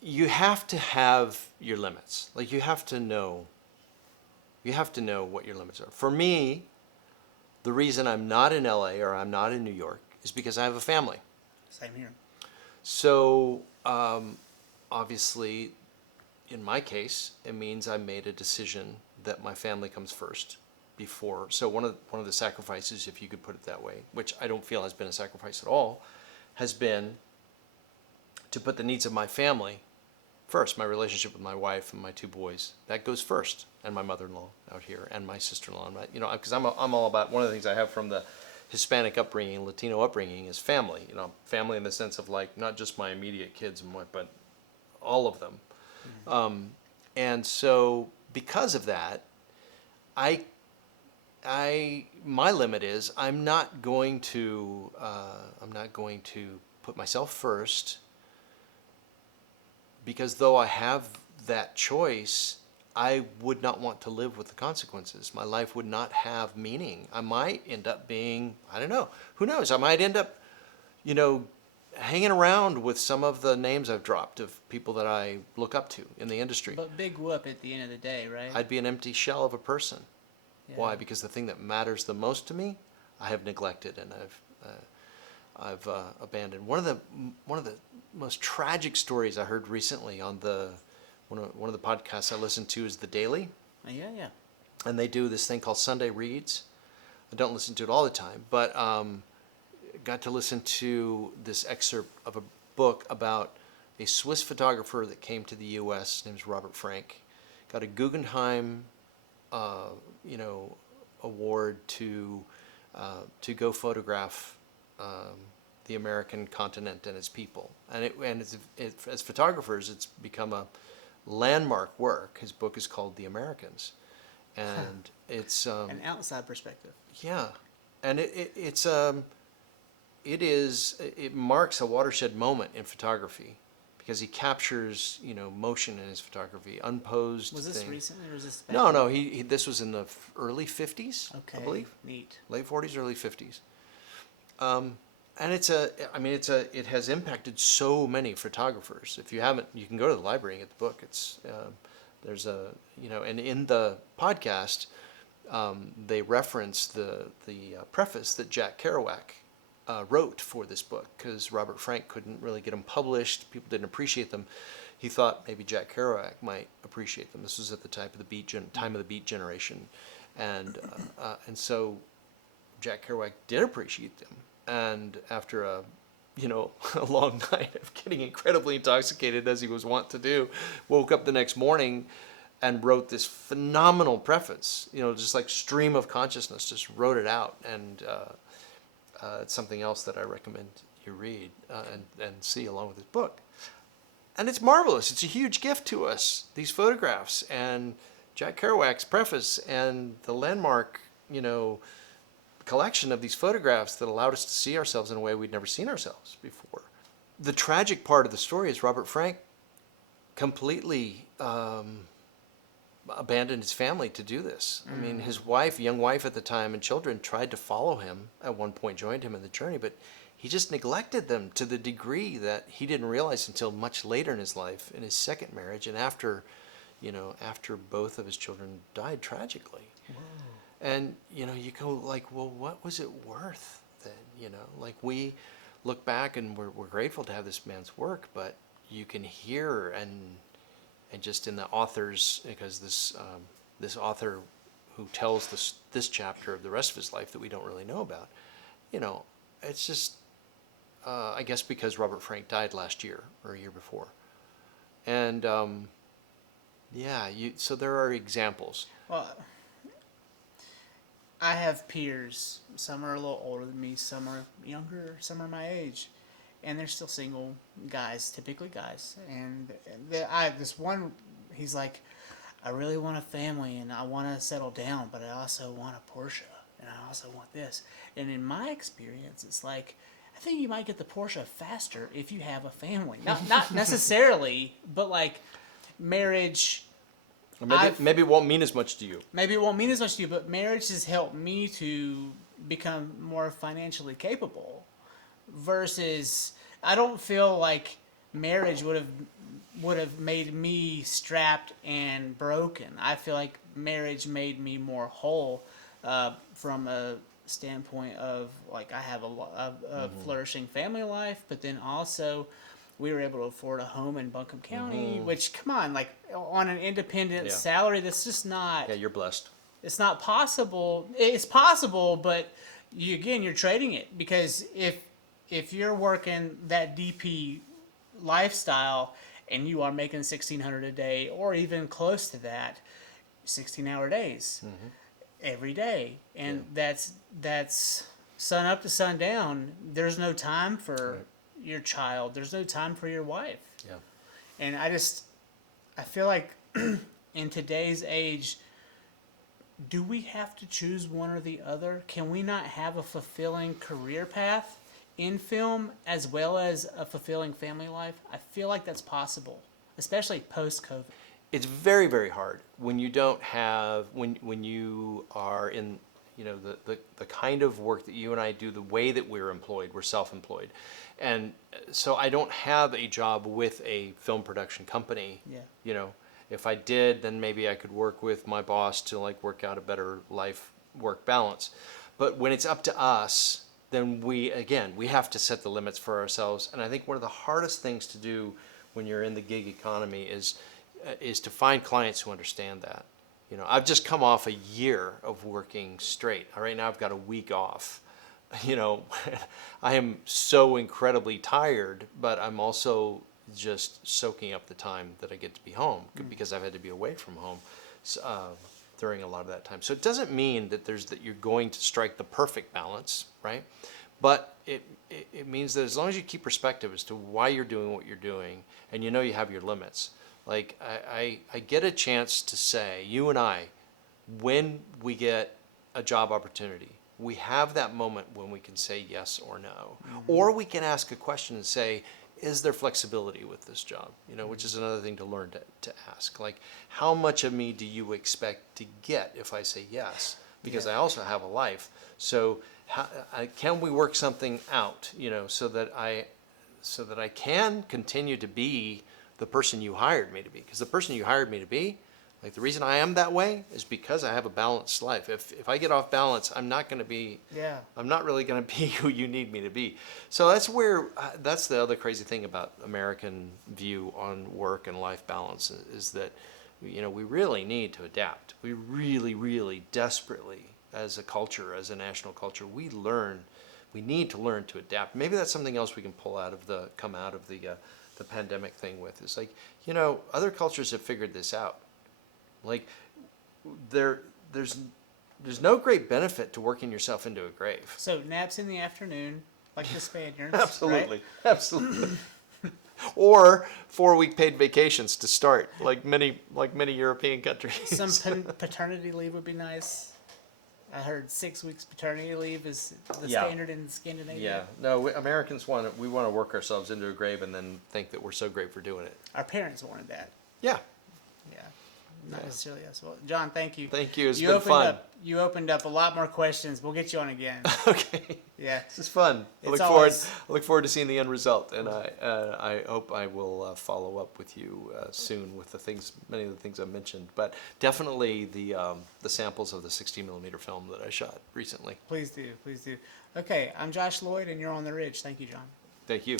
you have to have your limits. Like you have to know what your limits are. For me, the reason I'm not in LA or I'm not in New York is because I have a family. Same here. So obviously, in my case, it means I made a decision that my family comes first before. So one of the sacrifices, if you could put it that way, which I don't feel has been a sacrifice at all, has been to put the needs of my family first. My relationship with my wife and my two boys, that goes first, and my mother-in-law out here, and my sister-in-law. Because I'm all about, one of the things I have from the Hispanic upbringing, Latino upbringing, is family. Family in the sense of like not just my immediate kids and what, but all of them. And so because of that, I my limit is I'm not going to put myself first, because though I have that choice, I would not want to live with the consequences. My life would not have meaning. I might end up being, I don't know, who knows? I might end up, you know, hanging around with some of the names I've dropped of people that I look up to in the industry. But big whoop at the end of the day, right? I'd be an empty shell of a person. Yeah. Why? Because the thing that matters the most to me, I have neglected and I've abandoned. One of the most tragic stories I heard recently on one of the podcasts I listen to is The Daily, Yeah, yeah. and they do this thing called Sunday Reads. I don't listen to it all the time, but got to listen to this excerpt of a book about a Swiss photographer that came to the U.S. His name's Robert Frank. Got a Guggenheim, you know, award to go photograph the American continent and its people. As photographers, it's become a landmark work. His book is called The Americans, and it's An outside perspective. yeah, and it marks a watershed moment in photography because he captures, motion in his photography, unposed Was this thing. recent or was this back No, in- no, he this was in the early 50s, Okay. I believe, Neat. late 40s, early 50s. And it has impacted so many photographers. If you haven't, you can go to the library and get the book. There's and in the podcast, they reference the preface that Jack Kerouac wrote for this book, because Robert Frank couldn't really get them published. People didn't appreciate them. He thought maybe Jack Kerouac might appreciate them. This was at the time of the Beat generation, and so Jack Kerouac did appreciate them. And after a long night of getting incredibly intoxicated, as he was wont to do, woke up the next morning and wrote this phenomenal preface, just like stream of consciousness, just wrote it out. And it's something else that I recommend you read and see along with this book. And it's marvelous. It's a huge gift to us, these photographs and Jack Kerouac's preface and the landmark, collection of these photographs that allowed us to see ourselves in a way we'd never seen ourselves before. The tragic part of the story is Robert Frank completely abandoned his family to do this. I mean, his wife, young wife at the time, and children tried to follow him at one point, joined him in the journey, but he just neglected them to the degree that he didn't realize until much later in his life, in his second marriage, and after both of his children died tragically. Whoa. And, you go like, well, what was it worth then? Like, we look back and we're grateful to have this man's work, but you can hear and just in the author's, because this author who tells this chapter of the rest of his life that we don't really know about, it's just, I guess because Robert Frank died last year or a year before. And, so there are examples. Well, I have peers. Some are a little older than me. Some are younger. Some are my age, and they're still single guys, typically guys. And this one, he's like, I really want a family and I want to settle down, but I also want a Porsche and I also want this. And in my experience, it's like, I think you might get the Porsche faster if you have a family. Not necessarily, but like marriage. Maybe it won't mean as much to you. Maybe it won't mean as much to you, but marriage has helped me to become more financially capable. Versus, I don't feel like marriage would have would have made me strapped and broken. I feel like marriage made me more whole, from a standpoint of like I have a flourishing family life, but then also we were able to afford a home in Buncombe County, which, come on, like on an independent Yeah. salary, that's just not. Yeah, you're blessed. It's not possible. It's possible, but you're trading it, because if you're working that DP lifestyle and you are making 1,600 a day or even close to that, 16-hour days every day, and that's sun up to sundown. There's no time for your child. There's no time for your wife. Yeah. And I feel like in today's age, do we have to choose one or the other? Can we not have a fulfilling career path in film as well as a fulfilling family life? I feel like that's possible, especially post-COVID. It's very, very hard when you don't have, when you are in, the kind of work that you and I do, the way that we're employed, we're self-employed. And so I don't have a job with a film production company. Yeah. If I did, then maybe I could work with my boss to like work out a better life work balance. But when it's up to us, then we have to set the limits for ourselves. And I think one of the hardest things to do when you're in the gig economy is to find clients who understand that. I've just come off a year of working straight. Right now I've got a week off. I am so incredibly tired, but I'm also just soaking up the time that I get to be home because I've had to be away from home during a lot of that time. So it doesn't mean that you're going to strike the perfect balance, right? But it means that as long as you keep perspective as to why you're doing what you're doing, and you have your limits. Like I get a chance to say, you and I, when we get a job opportunity, we have that moment when we can say yes or no. Or we can ask a question and say, is there flexibility with this job? Which is another thing to learn to ask. Like, how much of me do you expect to get if I say yes? Because I also have a life. So can we work something out, so that I can continue to be the person you hired me to be? Because the person you hired me to be, like, the reason I am that way is because I have a balanced life. If I get off balance, I'm not going to be. Yeah. I'm not really going to be who you need me to be. So that's where that's the other crazy thing about American view on work and life balance is that we really need to adapt. We really, really desperately, as a culture, as a national culture, we need to learn to adapt. Maybe that's something else we can come out of the pandemic thing with. Is like, other cultures have figured this out. Like, there's no great benefit to working yourself into a grave. So naps in the afternoon, like the Spaniards. Absolutely, right? absolutely. Or 4-week paid vacations to start, like many European countries. Some paternity leave would be nice. I heard 6 weeks paternity leave is the standard in Scandinavia. Yeah, no, Americans want to work ourselves into a grave and then think that we're so great for doing it. Our parents wanted that. Yeah. Yeah. Not necessarily us. Well, John, thank you. Thank you. It's been fun. You opened up a lot more questions. We'll get you on again. Okay. Yeah. This is fun. I look forward to seeing the end result, and I hope I will follow up with you soon with many of the things I mentioned, but definitely the samples of the 16mm film that I shot recently. Please do. Please do. Okay, I'm Josh Lloyd, and you're on the Ridge. Thank you, John. Thank you.